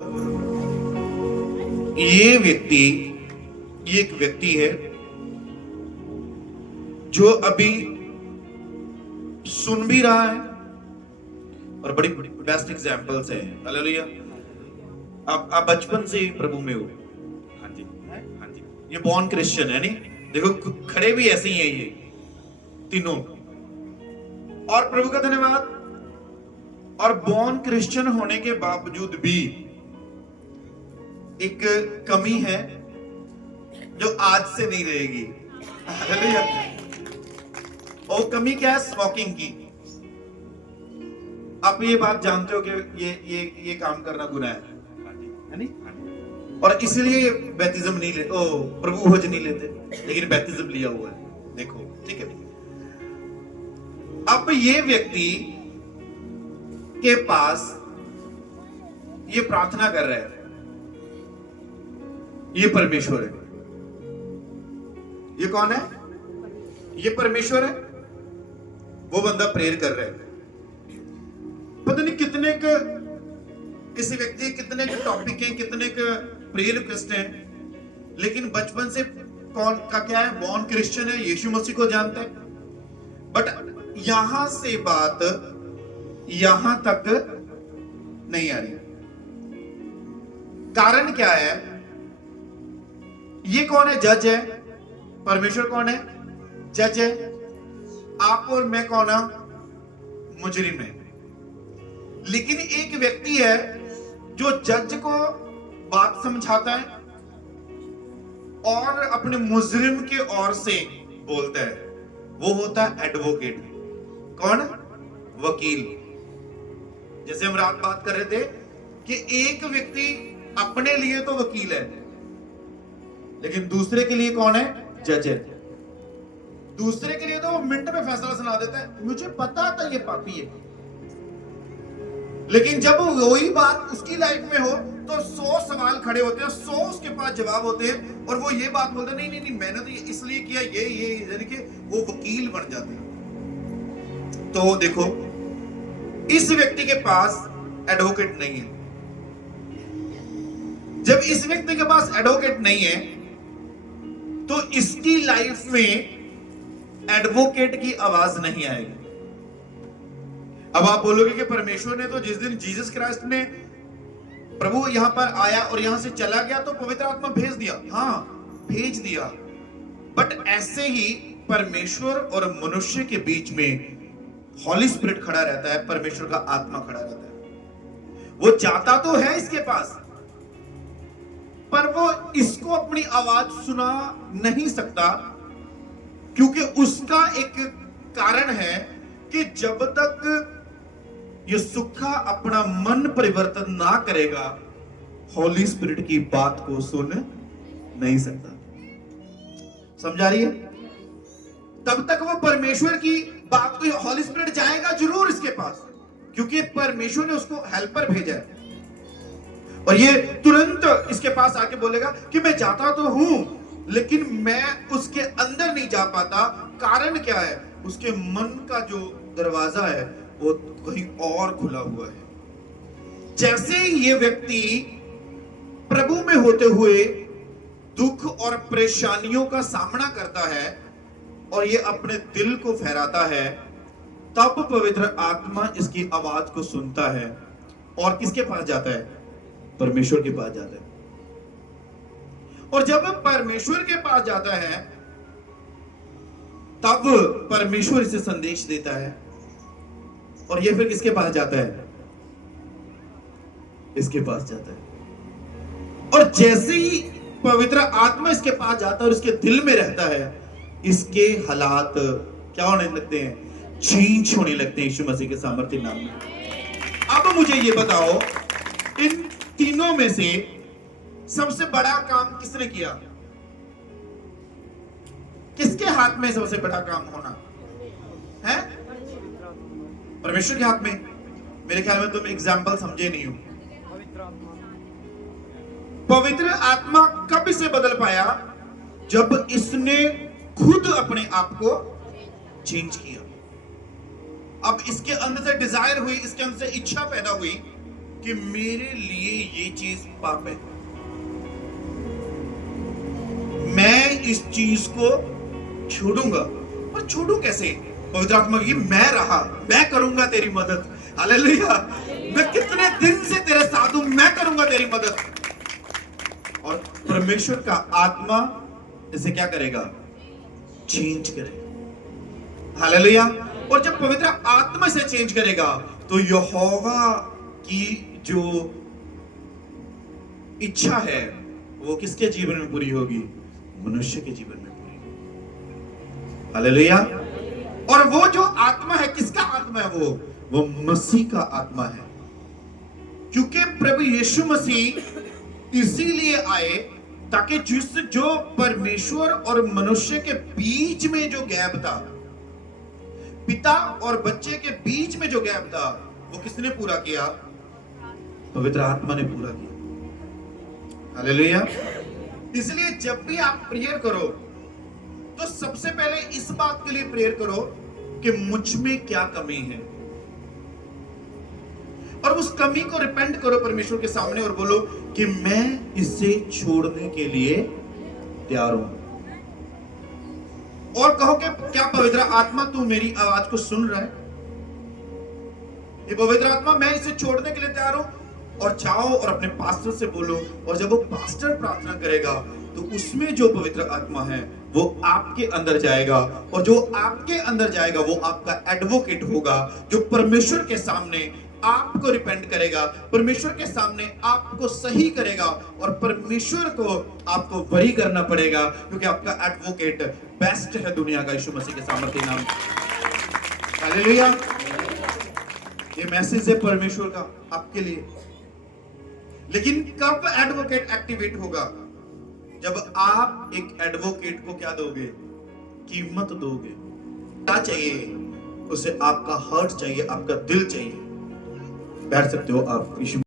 ये व्यक्ति ये एक व्यक्ति है जो अभी सुन भी रहा है और बड़ी बेस्ट एग्जांपल्स हैं। हालेलुया। आप बचपन से ही प्रभु में हो। हाँ जी, हाँ जी। ये बॉर्न क्रिश्चियन है। नहीं देखो खड़े भी ऐसे ही हैं ये तीनों। और प्रभु का धन्यवाद। और बॉर्न क्रिश्चियन होने के बावजूद भी एक कमी है जो आज से नहीं रहेगी। हालेलुया। और कमी क्या है? स्मोकिंग की। आप ये बात जानते हो कि ये काम करना गुनाह है नहीं? और इसलिए बैप्टिज्म नहीं लेते, प्रभु भोज नहीं लेते, लेकिन बैप्टिज्म लिया हुआ है। देखो, ठीक है। अब ये व्यक्ति के पास ये प्रार्थना कर रहे हैं, ये परमेश्वर है। ये कौन है? ये परमेश्वर है। वो बंदा प्रेयर कर रहा है। पता नहीं कितने किसी व्यक्ति कितने टॉपिक हैं, कितने प्रेयर रिक्वेस्ट हैं, लेकिन बचपन से कौन का क्या है? बॉर्न क्रिश्चियन है, यीशु मसीह को जानता है। बट यहां से बात यहां तक नहीं आ रही। कारण क्या है? ये कौन है? जज है। परमेश्वर कौन है? जज है। आप और मैं कौन है? मुजरिम है। लेकिन एक व्यक्ति है जो जज को बात समझाता है और अपने मुजरिम के ओर से बोलता है। वो होता है एडवोकेट। कौन? वकील। जैसे हम रात बात कर रहे थे कि एक व्यक्ति अपने लिए तो वकील है, लेकिन दूसरे के लिए कौन है? जज है। दूसरे के लिए तो वो मिनट में फैसला सुना देता है। मुझे पता था ये पापी है, लेकिन जब वही बात उसकी लाइफ में हो तो 100 सवाल खड़े होते हैं, 100 उसके पास जवाब होते हैं, और वो ये बात बोलते हैं, नहीं मैंने तो ये इसलिए किया, ये यानी कि वो वकील बन जाते हैं। तो देखो, इस व्यक्ति के पास एडवोकेट नहीं है। जब इस व्यक्ति के पास एडवोकेट नहीं है तो इसकी लाइफ में एडवोकेट की आवाज नहीं आएगी। अब आप बोलोगे कि परमेश्वर ने तो जिस दिन जीसस क्राइस्ट ने प्रभु यहां पर आया और यहां से चला गया तो पवित्र आत्मा भेज दिया। हाँ, भेज दिया। बट ऐसे ही परमेश्वर और मनुष्य के बीच में हॉली स्पिरिट खड़ा रहता है, परमेश्वर का आत्मा खड़ा रहता है। वो जाता तो है इसके पास, पर वो इसको अपनी आवाज सुना नहीं सकता, क्योंकि उसका एक कारण है कि जब तक ये सुखा अपना मन परिवर्तन ना करेगा, हॉली स्पिरिट की बात को सुन नहीं सकता। समझा रही है? तब तक वो परमेश्वर की बात को, हॉली स्पिरिट जाएगा जरूर इसके पास, क्योंकि परमेश्वर ने उसको हेल्पर भेजा है, और ये तुरंत इसके पास आके बोलेगा कि मैं जाता तो हूं, लेकिन मैं उसके अंदर नहीं जा पाता। कारण क्या है? उसके मन का जो दरवाजा है वो कहीं और खुला हुआ है। जैसे ये व्यक्ति प्रभु में होते हुए दुख और परेशानियों का सामना करता है और ये अपने दिल को फहराता है, तब पवित्र आत्मा इसकी आवाज को सुनता है और किसके पास जाता है? परमेश्वर के पास जाता है। और जब परमेश्वर के पास जाता है तब परमेश्वर इसे संदेश देता है, और ये फिर किसके पास जाता है? इसके पास जाता है। और जैसे ही पवित्र आत्मा इसके पास जाता है और इसके दिल में रहता है, इसके हालात क्या होने लगते हैं? चेंज होने लगते हैं यीशु मसीह के सामर्थ्य नाम में। अब मुझे ये बताओ, इन तीनों में से सबसे बड़ा काम किसने किया? किसके हाथ में सबसे बड़ा काम होना है? परमेश्वर के हाथ में। मेरे ख्याल में तुम एग्जाम्पल समझे नहीं हो। पवित्र आत्मा कब इसे बदल पाया? जब इसने खुद अपने आप को चेंज किया। अब इसके अंदर से डिजायर हुई, इसके अंदर से इच्छा पैदा हुई कि मेरे लिए ये चीज पाप है, मैं इस चीज को छोड़ूंगा। और छोड़ू कैसे? पवित्र आत्मा की मैं रहा, मैं करूंगा तेरी मदद। हालेलुया। मैं कितने दिन से तेरे साथ हूं, मैं करूंगा तेरी मदद। और परमेश्वर का आत्मा इसे क्या करेगा? चेंज करेगा। हालेलुया। और जब पवित्र आत्मा से चेंज करेगा तो यहोवा की जो इच्छा है वो किसके जीवन में पूरी होगी? मनुष्य के जीवन में पूरी होगी। हालेलुया। और वो जो आत्मा है, किसका आत्मा है? वो मसीह का आत्मा है। क्योंकि प्रभु यीशु मसीह इसीलिए आए ताकि जो परमेश्वर और मनुष्य के बीच में जो गैप था, पिता और बच्चे के बीच में जो गैप था, वो किसने पूरा किया? पवित्र आत्मा ने पूरा किया। हालेलुया। इसलिए जब भी आप प्रेयर करो तो सबसे पहले इस बात के लिए प्रेयर करो कि मुझ में क्या कमी है, और उस कमी को रिपेंट करो परमेश्वर के सामने और बोलो कि मैं इसे छोड़ने के लिए तैयार हूं। और कहो कि क्या पवित्र आत्मा तू मेरी आवाज को सुन रहा है? ये पवित्र आत्मा, मैं इसे छोड़ने के लिए तैयार हूं। और जाओ और अपने पास्टर से बोलो, और जब वो पास्टर प्रार्थना करेगा तो उसमें जो पवित्र आत्मा है वो आपके अंदर जाएगा, और जो आपके अंदर जाएगा वो आपका एडवोकेट होगा, जो परमेश्वर के सामने आपको रिपेंट करेगा, परमेश्वर के सामने आपको सही करेगा, और परमेश्वर को आपको वही करना पड़ेगा क्योंकि आपका एडवोकेट बेस्ट है दुनिया का, यीशु मसीह के सामर्थ्य नाम। हालेलुया। ये मैसेज है परमेश्वर का आपके लिए। लेकिन कब एडवोकेट एक्टिवेट होगा? जब आप एक एडवोकेट को क्या दोगे? कीमत दोगे। क्या चाहिए उसे? आपका हार्ट चाहिए, आपका दिल चाहिए। बैठ सकते हो आप।